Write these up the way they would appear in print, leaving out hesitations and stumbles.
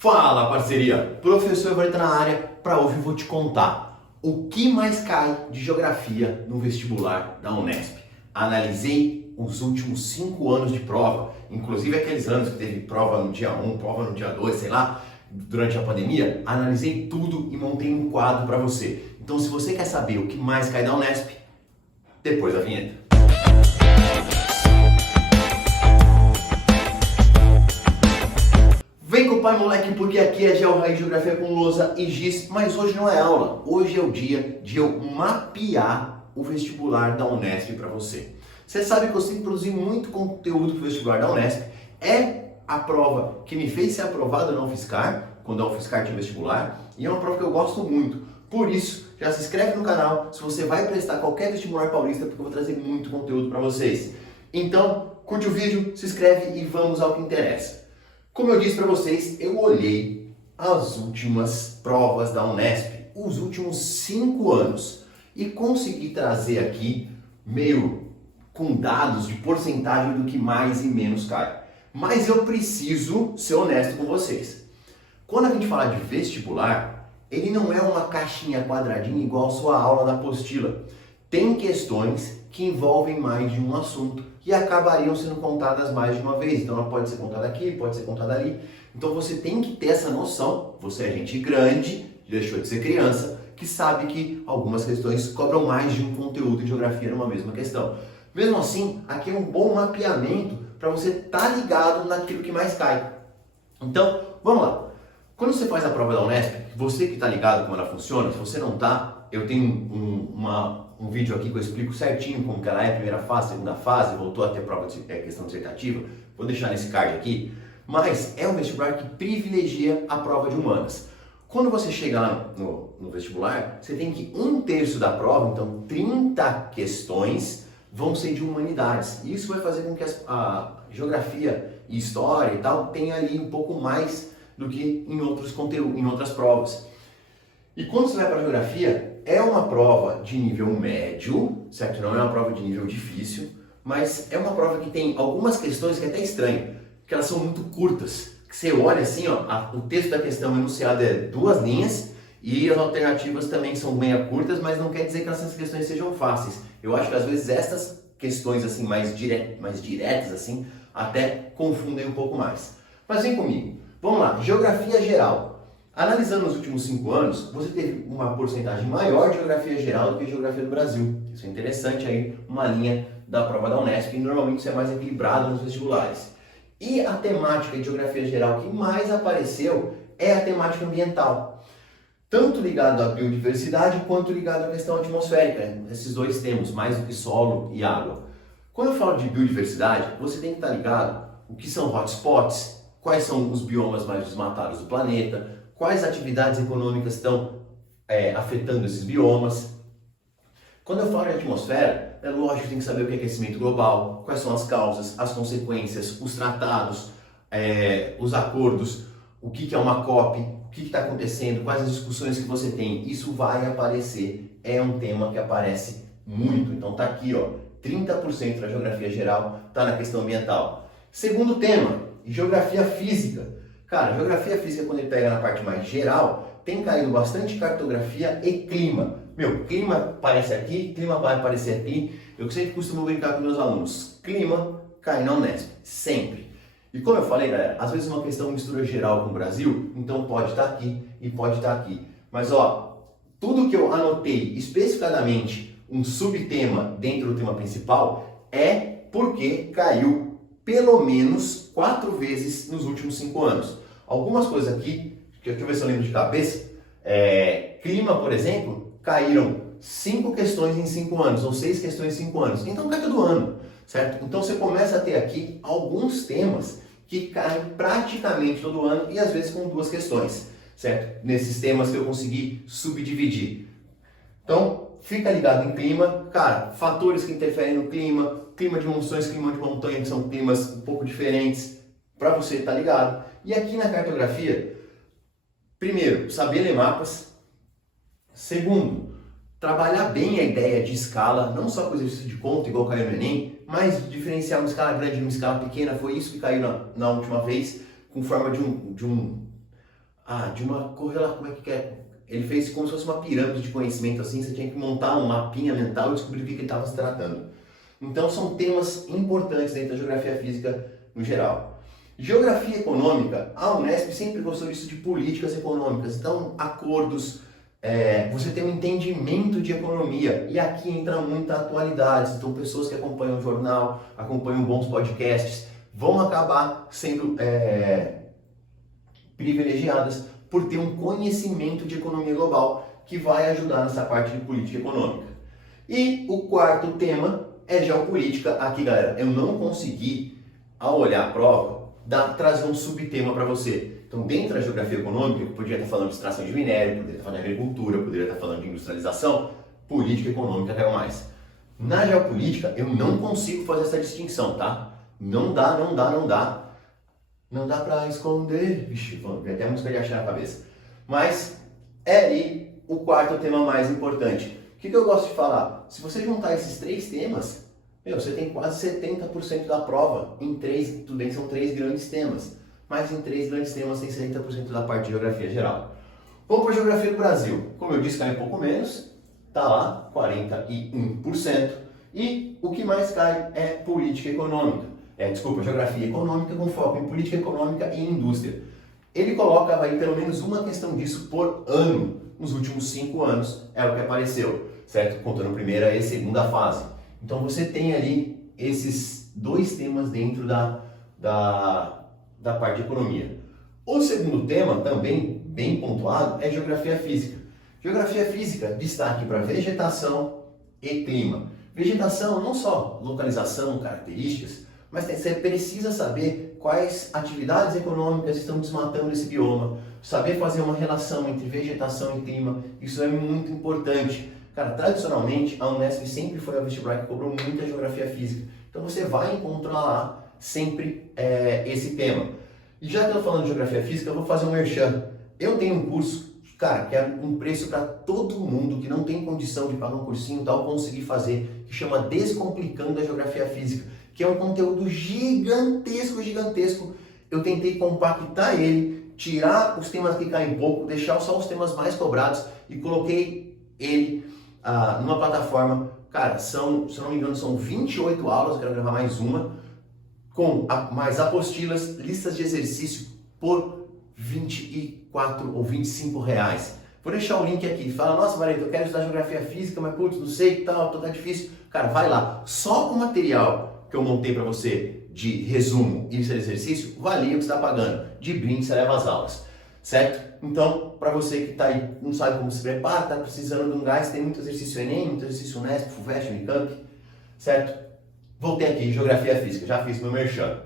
Fala, parceria! Professor Everton na área. Para hoje eu vou te contar o que mais cai de geografia no vestibular da Unesp. Analisei os últimos 5 anos de prova, inclusive aqueles anos que teve prova no dia 1, prova no dia 2, sei lá, durante a pandemia. Analisei tudo e montei um quadro para você. Então, se você quer saber o que mais cai da Unesp, depois da vinheta. Vem com o pai, moleque, porque aqui é Geo Raiz Geografia com lousa e giz, mas hoje não é aula. Hoje é o dia de eu mapear o vestibular da Unesp para você. Você sabe que eu sempre produzi muito conteúdo para o vestibular da Unesp. É a prova que me fez ser aprovado na UFSCar, quando a UFSCar tinha vestibular, e é uma prova que eu gosto muito. Por isso, já se inscreve no canal se você vai prestar qualquer vestibular paulista, porque eu vou trazer muito conteúdo para vocês. Então, curte o vídeo, se inscreve e vamos ao que interessa. Como eu disse para vocês, eu olhei as últimas provas da Unesp, os últimos 5 anos, e consegui trazer aqui meio com dados de porcentagem do que mais e menos cai. Mas eu preciso ser honesto com vocês. Quando a gente fala de vestibular, ele não é uma caixinha quadradinha igual a sua aula da apostila. Tem questões que envolvem mais de um assunto e acabariam sendo contadas mais de uma vez. Então ela pode ser contada aqui, pode ser contada ali. Então você tem que ter essa noção. Você é gente grande, deixou de ser criança, que sabe que algumas questões cobram mais de um conteúdo em geografia numa mesma questão. Mesmo assim, aqui é um bom mapeamento para você estar ligado naquilo que mais cai. Então, vamos lá. Quando você faz a prova da Unesp, você que está ligado como ela funciona, se você não está, eu tenho um vídeo aqui que eu explico certinho como que ela é, primeira fase, segunda fase, voltou a ter prova de questão dissertativa, vou deixar nesse card aqui, mas é um vestibular que privilegia a prova de humanas. Quando você chega lá no vestibular, você tem que 1/3 da prova, então 30 questões, vão ser de humanidades. Isso vai fazer com que a geografia e história e tal tenha ali um pouco mais do que em outros conteúdos, em outras provas. E quando você vai para a geografia, é uma prova de nível médio, certo? Não é uma prova de nível difícil, mas é uma prova que tem algumas questões que é até estranho, porque elas são muito curtas. Que você olha assim, ó, o texto da questão enunciado é 2 linhas e as alternativas também são meia curtas, mas não quer dizer que essas questões sejam fáceis. Eu acho que às vezes essas questões assim mais diretas assim até confundem um pouco mais. Mas vem comigo. Vamos lá, geografia geral. Analisando os últimos 5 anos, você teve uma porcentagem maior de geografia geral do que geografia do Brasil. Isso é interessante aí, uma linha da prova da Unesp, e normalmente isso é mais equilibrado nos vestibulares. E a temática de geografia geral que mais apareceu é a temática ambiental. Tanto ligado à biodiversidade quanto ligado à questão atmosférica. Esses dois temas, mais do que solo e água. Quando eu falo de biodiversidade, você tem que estar ligado o que são hotspots, quais são os biomas mais desmatados do planeta, quais atividades econômicas estão afetando esses biomas. Quando eu falo em atmosfera, é lógico que tem que saber o que é aquecimento global, quais são as causas, as consequências, os tratados, os acordos, o que é uma COP, o que está acontecendo, quais as discussões que você tem. Isso vai aparecer, é um tema que aparece muito. Então tá aqui, ó, 30% da geografia geral está na questão ambiental. Segundo tema, geografia física. Cara, geografia física, quando ele pega na parte mais geral, tem caído bastante cartografia e clima. Meu, clima aparece aqui, clima vai aparecer aqui. Eu sempre costumo brincar com meus alunos. Clima cai na Unesp, sempre. E como eu falei, galera, às vezes uma questão mistura geral com o Brasil, então pode estar aqui e pode estar aqui. Mas ó, tudo que eu anotei especificadamente um subtema dentro do tema principal é porque caiu pelo menos 4 vezes nos últimos 5 anos. Algumas coisas aqui, deixa eu ver se eu lembro de cabeça, clima, por exemplo, caíram 5 questões em 5 anos, ou 6 questões em 5 anos. Então cai todo ano, certo? Então você começa a ter aqui alguns temas que caem praticamente todo ano e às vezes com 2 questões, certo? Nesses temas que eu consegui subdividir. Então, fica ligado em clima, cara, fatores que interferem no clima, clima de monções, clima de montanha, que são climas um pouco diferentes, para você estar ligado. E aqui na cartografia, primeiro, saber ler mapas. Segundo, trabalhar bem a ideia de escala, não só com exercício de conta, igual caiu no Enem, mas diferenciar uma escala grande de uma escala pequena. Foi isso que caiu na última vez, com forma de de uma correlação, como é que é? Ele fez como se fosse uma pirâmide de conhecimento assim, você tinha que montar um mapinha mental e descobrir o que ele estava se tratando. Então são temas importantes dentro da geografia física no geral. Geografia econômica, a Unesp sempre gostou disso de políticas econômicas, então acordos, você tem um entendimento de economia, e aqui entra muita atualidade, então pessoas que acompanham o jornal, acompanham bons podcasts, vão acabar sendo privilegiadas por ter um conhecimento de economia global que vai ajudar nessa parte de política econômica. E o quarto tema é geopolítica. Aqui, galera, eu não consegui, ao olhar a prova, trazer um subtema para você. Então, dentro da geografia econômica, eu poderia estar falando de extração de minério, poderia estar falando de agricultura, poderia estar falando de industrialização, política econômica caiu mais. Na geopolítica, eu não consigo fazer essa distinção, tá? Não dá. Não dá pra esconder. Vixe, vem até a música de achar na cabeça. Mas é ali o quarto tema mais importante. O que eu gosto de falar? Se você juntar esses três temas, você tem quase 70% da prova em três, tudo bem, são três grandes temas. Mas em três grandes temas tem 70% da parte de geografia geral. Vamos para a geografia do Brasil. Como eu disse, cai um pouco menos. Tá lá, 41%. E o que mais cai é política econômica. Geografia econômica com foco em política econômica e indústria. Ele coloca aí pelo menos uma questão disso por ano, nos últimos 5 anos, é o que apareceu, certo? Contando primeira e segunda fase. Então você tem ali esses dois temas dentro da parte de economia. O segundo tema, também bem pontuado, é geografia física. Geografia física, destaque para vegetação e clima. Vegetação, não só localização, características, mas você precisa saber quais atividades econômicas estão desmatando esse bioma, saber fazer uma relação entre vegetação e clima, isso é muito importante. Cara, tradicionalmente, a Unesp sempre foi a vestibular que cobrou muita geografia física, então você vai encontrar lá sempre esse tema. E já que eu estou falando de geografia física, eu vou fazer um merchan. Eu tenho um curso, cara, que é um preço para todo mundo que não tem condição de pagar um cursinho e tal, conseguir fazer, que chama Descomplicando a Geografia Física, que é um conteúdo gigantesco. Eu tentei compactar ele, tirar os temas que caem pouco, deixar só os temas mais cobrados e coloquei ele numa plataforma. Cara, se eu não me engano, são 28 aulas, eu quero gravar mais uma, com mais apostilas, listas de exercício por 24 ou 25 reais. Vou deixar o link aqui. Fala, nossa, Vareta, eu quero estudar geografia física, mas putz, não sei e tal, tá difícil. Cara, vai lá. Só com o material que eu montei para você de resumo e exercício, valia o que você está pagando. De brinde você leva as aulas, certo? Então, para você que está aí, não sabe como se prepara, está precisando de um gás, tem muito exercício Enem, muito exercício Unesp, FUVEST, Unicamp, certo? Voltei aqui, geografia física, já fiz meu merchan.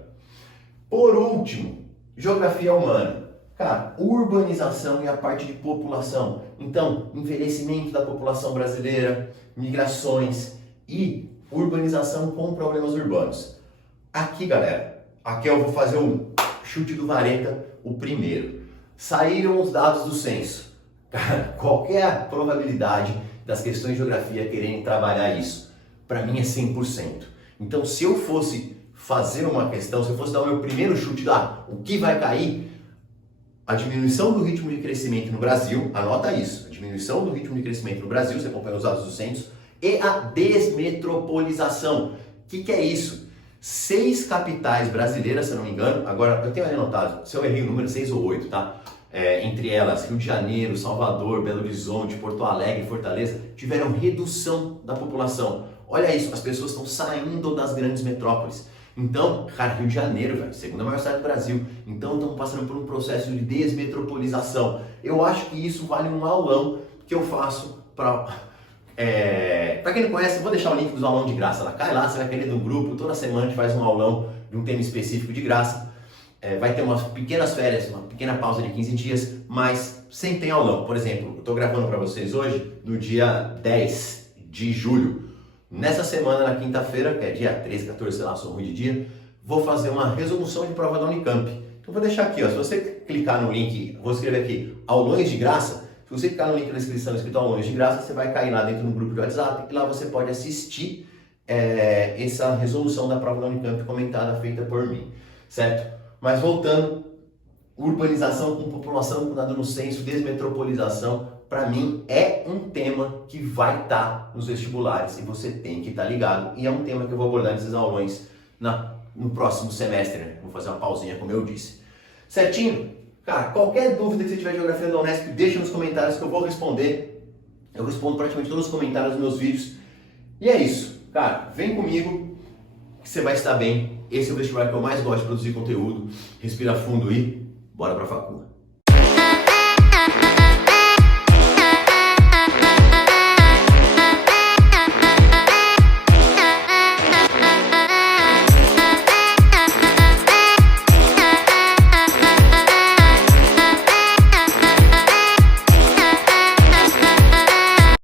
Por último, geografia humana. Cara, urbanização e a parte de população. Então, envelhecimento da população brasileira, migrações e urbanização com problemas urbanos. Aqui, galera, eu vou fazer um chute do Vareta, o primeiro. Saíram os dados do censo. Cara, qual é a probabilidade das questões de geografia quererem trabalhar isso? Para mim é 100%. Então, se eu fosse fazer uma questão, se eu fosse dar o meu primeiro chute lá, o que vai cair? A diminuição do ritmo de crescimento no Brasil, anota isso, a diminuição do ritmo de crescimento no Brasil, você acompanha os dados do censo, e a desmetropolização. O que é isso? 6 capitais brasileiras, se eu não me engano, agora eu tenho ali anotado, se eu errei o número, 6 ou 8, tá? Entre elas, Rio de Janeiro, Salvador, Belo Horizonte, Porto Alegre, Fortaleza, tiveram redução da população. Olha isso, as pessoas estão saindo das grandes metrópoles. Então, cara, Rio de Janeiro, velho, segunda maior cidade do Brasil. Então, estamos passando por um processo de desmetropolização. Eu acho que isso vale um aulão que eu faço para quem não conhece, eu vou deixar o link dos aulão de graça lá. Cai lá, você vai querer no grupo, toda semana a gente faz um aulão de um tema específico de graça. Vai ter umas pequenas férias, uma pequena pausa de 15 dias, mas sempre tem aulão. Por exemplo, eu estou gravando para vocês hoje no dia 10 de julho. Nessa semana, na quinta-feira, que é dia 13, 14, sei lá, sou ruim de dia, vou fazer uma resolução de prova da Unicamp. Então vou deixar aqui, ó, se você clicar no link, vou escrever aqui, aulões de graça. Se você clicar no link da descrição escrito aulões de graça, você vai cair lá dentro do grupo de WhatsApp e lá você pode assistir essa resolução da prova da Unicamp comentada, feita por mim, certo? Mas voltando, urbanização com população com dado no censo, desmetropolização, para mim é um tema que vai estar nos vestibulares e você tem que estar ligado. E é um tema que eu vou abordar nesses aulões no próximo semestre, né? Vou fazer uma pausinha, como eu disse. Certinho? Cara, qualquer dúvida que você tiver de geografia da Unesp, deixa nos comentários que eu vou responder. Eu respondo praticamente todos os comentários dos meus vídeos. E é isso. Cara, vem comigo que você vai estar bem. Esse é o vestibular que eu mais gosto de produzir conteúdo. Respira fundo e bora pra facul.